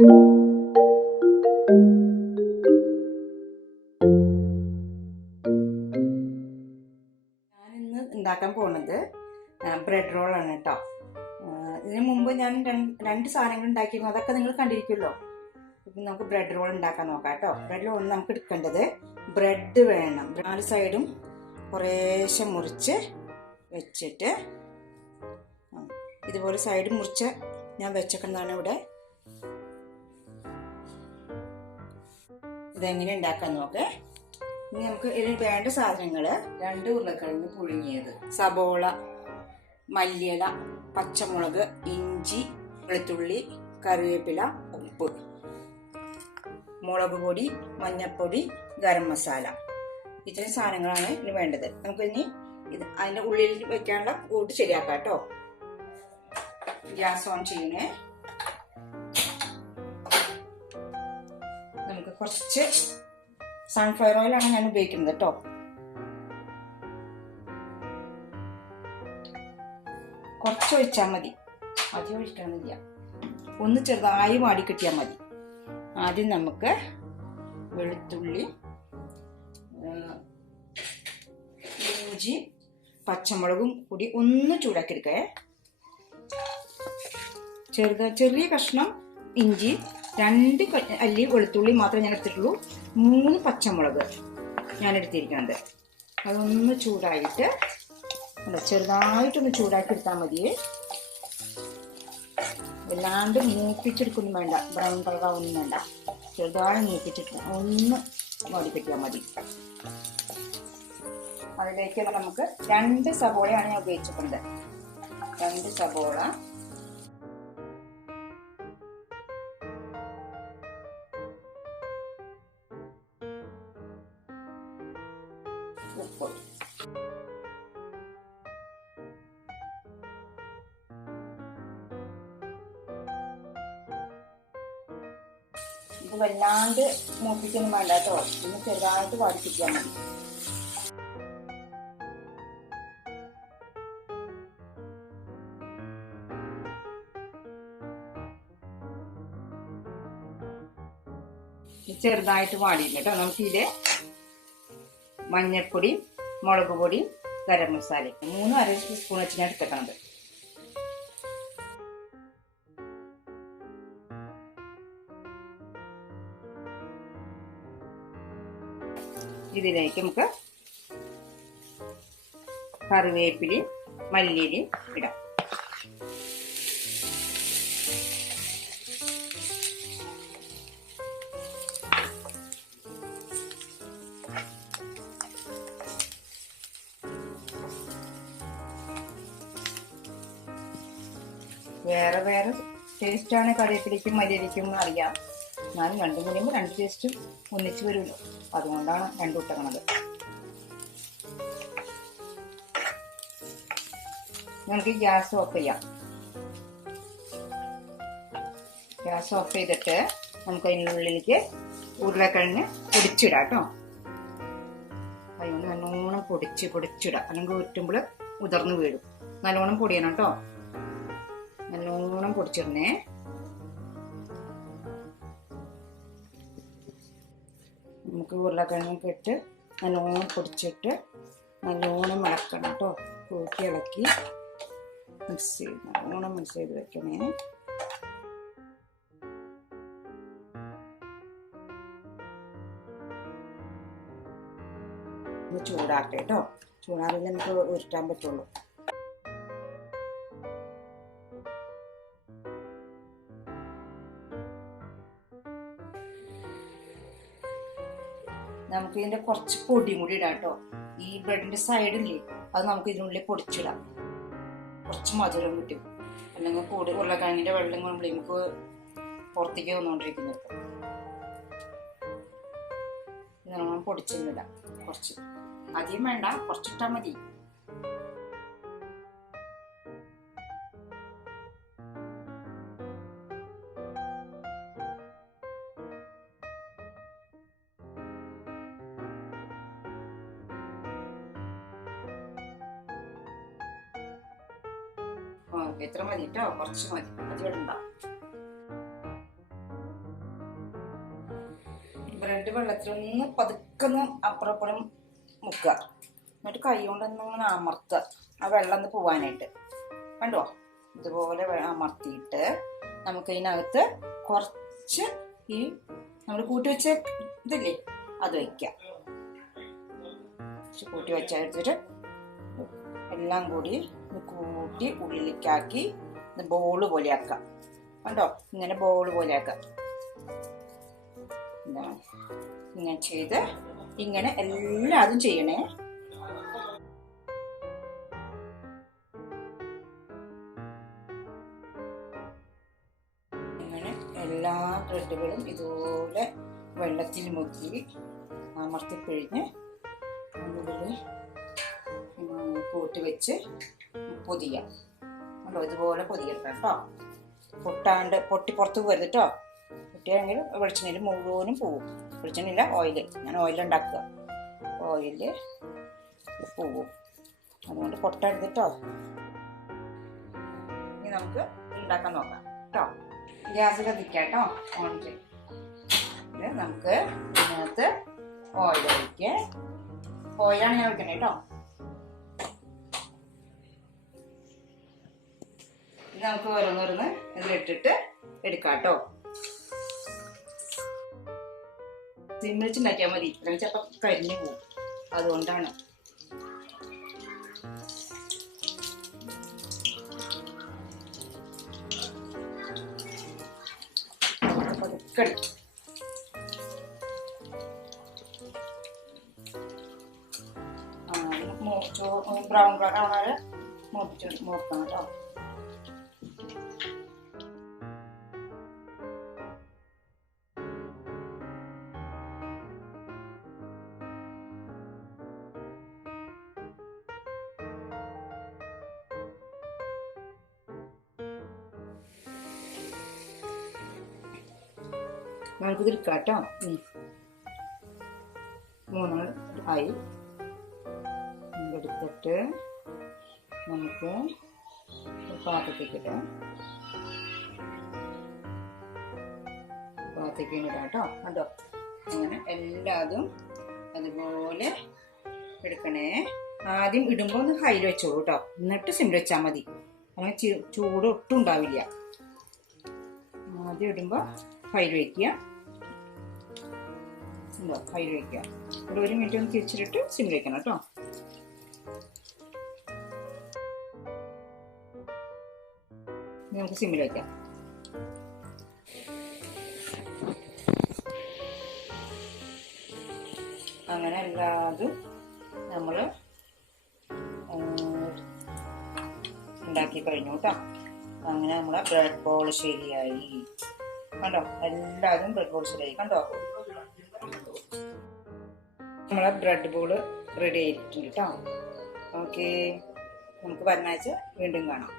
ഞാനിന്ന് ഉണ്ടാക്കാൻ പോകുന്നത് ബ്രെഡ് റോളാണ് കേട്ടോ. ഇതിനു മുമ്പ് ഞാൻ രണ്ട് സാധനങ്ങൾ ഉണ്ടാക്കിയിരുന്നു, അതൊക്കെ നിങ്ങൾ കണ്ടിരിക്കുമല്ലോ. ഇപ്പം നമുക്ക് ബ്രെഡ് റോൾ ഉണ്ടാക്കാൻ നോക്കാം കേട്ടോ. ബ്രെഡ് റോൾ നമുക്ക് എടുക്കേണ്ടത് ബ്രെഡ് വേണം. 4 സൈഡും കുറേശ്ശെ മുറിച്ച് വെച്ചിട്ട് ഇതുപോലെ സൈഡ് മുറിച്ച് ഞാൻ വെച്ചേക്കുന്നതാണ് ഇവിടെ. ഇതെങ്ങനെ ഉണ്ടാക്കാൻ നോക്കേ. ഇനി നമുക്ക് ഇതിന് വേണ്ട സാധനങ്ങൾ: 2 ഉരുളക്കിഴങ്ങ് പുഴുങ്ങിയത്, സബോള, മല്ലിയില, പച്ചമുളക്, ഇഞ്ചി, വെളുത്തുള്ളി, കറിവേപ്പില, ഉപ്പ്, മുളക് പൊടി, മഞ്ഞൾപ്പൊടി, ഗരം മസാല. ഇത്രയും സാധനങ്ങളാണ് ഇതിന് വേണ്ടത്. നമുക്കിനി അതിൻ്റെ ഉള്ളിൽ വെക്കാനുള്ള കൂട്ട് ശരിയാക്കാം കേട്ടോ. ഗ്യാസ് ഓൺ ചെയ്യണേ. നമുക്ക് കുറച്ച് സൺഫ്ലവർ ഓയിലാണ് ഞാൻ ഉപയോഗിക്കുന്നത് കേട്ടോ. കുറച്ച് ഒഴിച്ചാൽ മതി, അധികം ഒഴിക്കണമെന്നില്ല. ഒന്ന് ചെറുതായി വാടി കിട്ടിയാൽ മതി. ആദ്യം നമുക്ക് വെളുത്തുള്ളി, ഇഞ്ചി, പച്ചമുളകും കൂടി ഒന്ന് ചൂടാക്കി എടുക്കേ. ചെറിയ കഷ്ണം ഇഞ്ചി, 2 അല്ലി വെളുത്തുള്ളി മാത്രമേ ഞാൻ എടുത്തിട്ടുള്ളൂ. 3 പച്ചമുളക് ഞാൻ എടുത്തിരിക്കുന്നത്. അതൊന്ന് ചൂടായിട്ട് ചെറുതായിട്ടൊന്ന് ചൂടാക്കി എടുത്താൽ മതി. വല്ലാണ്ട് മൂപ്പിച്ചെടുക്കൊന്നും വേണ്ട, ബ്രൗൺ കളറാവൊന്നും വേണ്ട. ചെറുതായി മൂപ്പിച്ചിട്ട് ഒന്ന് വടിപ്പിക്കാൻ മതി. അതിലേക്ക് നമുക്ക് 2 സബോളയാണ് ഞാൻ ഉപയോഗിച്ചിട്ടുണ്ട്. 2 സബോള, ഉപ്പ്, ഇത് വല്ലാണ്ട് മൂപ്പിക്കൊന്നും വേണ്ട കേട്ടോ. ഇന്ന് ചെറുതായിട്ട് വടിപ്പിക്കാൻ മതി. ചെറുതായിട്ട് വാടിയില്ല കേട്ടോ. നമുക്കിത് മഞ്ഞൾപ്പൊടി, മുളക് പൊടി, ഗരം മസാല 3 അര സ്പൂൺ വെച്ച് ഞാൻ എടുത്തേക്കണത്. ഇതിലേക്ക് നമുക്ക് കറിവേപ്പിലയും മല്ലിയിലയും ഇടാം. വേറെ ടേസ്റ്റാണ് കറിവേപ്പിലയ്ക്കും മല്ലിയിലയ്ക്കും അറിയാം. എന്നാലും 2 കൂടിയുമ്പോൾ 2 ടേസ്റ്റും ഒന്നിച്ച് വരുമല്ലോ. അതുകൊണ്ടാണ് 2 ഇട്ടേക്കണത്. നമുക്ക് ഗ്യാസ് ഓഫ് ചെയ്യാം. ഗ്യാസ് ഓഫ് ചെയ്തിട്ട് നമുക്ക് അതിനുള്ളിലേക്ക് ഉരുളക്കിഴങ്ങ് പൊടിച്ചിടാം കേട്ടോ. അതുകൊണ്ട് നല്ലോണം പൊടിച്ചിടാം, അല്ലെങ്കിൽ ഉരുട്ടുമ്പോൾ ഉതിർന്ന് വീഴും. നല്ലോണം പൊടിയണം കേട്ടോ. നല്ലോണം പൊടിച്ചിടണേ. നമുക്ക് ഉരുളക്കിഴങ്ങൊക്കെ ഇട്ട് നല്ലോണം പൊടിച്ചിട്ട് നല്ലോണം ഇളക്കണം കേട്ടോ. കൂട്ടി ഇളക്കി നല്ലോണം മിക്സ് ചെയ്ത് വെക്കണേ. ഒന്ന് ചൂടാക്കട്ടെ കേട്ടോ. ചൂടാറില്ല നമുക്ക് ഉരുട്ടാൻ പറ്റുള്ളൂ. നമുക്ക് ഇതിന്റെ കുറച്ച് പൊടിയും കൂടി ഇടാം കേട്ടോ. ഈ ബ്രെഡിന്റെ സൈഡില്ലേ, അത് നമുക്ക് ഇതിനുള്ളിൽ പൊടിച്ചിടാം. കുറച്ച് മധുരം കിട്ടും. അല്ലെങ്കിൽ കൂടി ഉരുളക്കിഴങ്ങിന്റെ വെള്ളം കൊണ്ട് നമുക്ക് പുറത്തേക്ക് വന്നുകൊണ്ടിരിക്കുന്നത്. നല്ലോണം പൊടിച്ചിടാം. കുറച്ച് അധികം വേണ്ട, കുറച്ചിട്ടാൽ മതി. എത്ര മതി കേട്ടോ, കുറച്ച് മതി, അധികം ഉണ്ടാവും. ബ്രെഡ് വെള്ളത്തിലൊന്ന് പതുക്കൊന്ന് അപ്പുറം മുക്കുക. എന്നിട്ട് കൈ കൊണ്ടൊന്നിങ്ങനെ അമർത്തുക, ആ വെള്ളം ഒന്ന് പോവാനായിട്ട്. കണ്ടോ, ഇതുപോലെ അമർത്തിയിട്ട് നമുക്ക് ഇതിനകത്ത് കുറച്ച് ഈ നമ്മൾ കൂട്ടി വെച്ച ഇതില്ലേ അത് വയ്ക്കാം. കൂട്ടി വെച്ചെടുത്തിട്ട് എല്ലാം കൂടി കൂട്ടി ഉള്ളിലേക്കാക്കി ബോള് പോലെ ആക്കാം. കണ്ടോ, ഇങ്ങനെ ബോള് പോലെ ആക്കാം. ഇങ്ങനെ ചെയ്ത് ഇങ്ങനെ എല്ലാതും ചെയ്യണേ. ഇങ്ങനെ എല്ലാ ബ്രെഡുകളും ഇതുപോലെ വെള്ളത്തിൽ മുക്കി അമർത്തിപ്പിഴിഞ്ഞ് അതിനുള്ളിൽ കൂട്ടി വെച്ച് പൊതിയാം. കണ്ടോ, ഇതുപോലെ പൊതിയെടുക്കാം കേട്ടോ. പൊട്ടി പുറത്ത് പോകരുത് കേട്ടോ. പൊട്ടിയാണെങ്കിൽ വെളിച്ചെണ്ണയിൽ മുഴുവനും പോവും. വെളിച്ചെണ്ണയില്ല, ഓയില്. ഞാൻ ഓയിലുണ്ടാക്കുക, ഓയില് പോവും. അതുകൊണ്ട് പൊട്ടെടുത്തിട്ടോ. ഇനി നമുക്ക് ഉണ്ടാക്കാൻ നോക്കാം കേട്ടോ. ഗ്യാസ് കത്തിക്കാം കേട്ടോ. ഓൺ ചെയ്ത് നമുക്ക് ഇതിനകത്ത് ഓയിൽ ഒഴിക്കുക. ഓയിലാണ് ഞാൻ ഒഴിക്കണേ കേട്ടോ. ഇത് നമുക്ക് ഓരോന്നോരോന്ന് ഇതിലിട്ടിട്ട് എടുക്കാം കേട്ടോ. സിമ്മിളിച്ചുണ്ടാക്കിയാൽ മതി, അല്ലെങ്കിൽ ചിലപ്പോൾ കരിഞ്ഞു പോകും. അതുകൊണ്ടാണ്. ബ്രൗൺ കളർ ആവണവരെ നോക്കണം കേട്ടോ. നമുക്ക് തിരിക്കാം കേട്ടോ. മൂന്ന് ആയി എടുത്തിട്ട് നമുക്ക് പാത്രത്തേക്ക് ഇടാം. പാത്രത്തേക്ക് ഇടാം കേട്ടോ. കണ്ടോ, അങ്ങനെ എല്ലാതും അതുപോലെ എടുക്കണേ. ആദ്യം ഇടുമ്പോൾ ഒന്ന് ഹൈയിൽ വെച്ചോളൂ കേട്ടോ, എന്നിട്ട് സിമ്മിൽ വെച്ചാൽ മതി. അങ്ങനെ ചൂട് ഒട്ടും ഉണ്ടാവില്ല. ആദ്യം ഇടുമ്പോൾ ഹൈയിൽ വയ്ക്കുക. ഉണ്ടോ, ഹൈയിൽ വയ്ക്കുക. ഇവിടെ 1 മിനിറ്റ് ഒന്ന് തിരിച്ചിട്ട് സിമ്മിൽ വെക്കണം കേട്ടോ. നമുക്ക് സിമ്മിൽ വയ്ക്കാം. അങ്ങനെ എല്ലാതും നമ്മൾ ഉണ്ടാക്കി കഴിഞ്ഞു കേട്ടോ. അങ്ങനെ നമ്മളെ ബ്രെഡ് ബോൾ ശരിയായി. കണ്ടോ, എല്ലാതും ബ്രെഡ് ബോൾ ശരിയായി. കണ്ടോ, നമ്മളെ ബ്രെഡ് ബോൾ റെഡി ആയിട്ടുണ്ട് കേട്ടോ. ഓക്കെ, നമുക്ക് വരുന്ന ആഴ്ച വീണ്ടും കാണാം.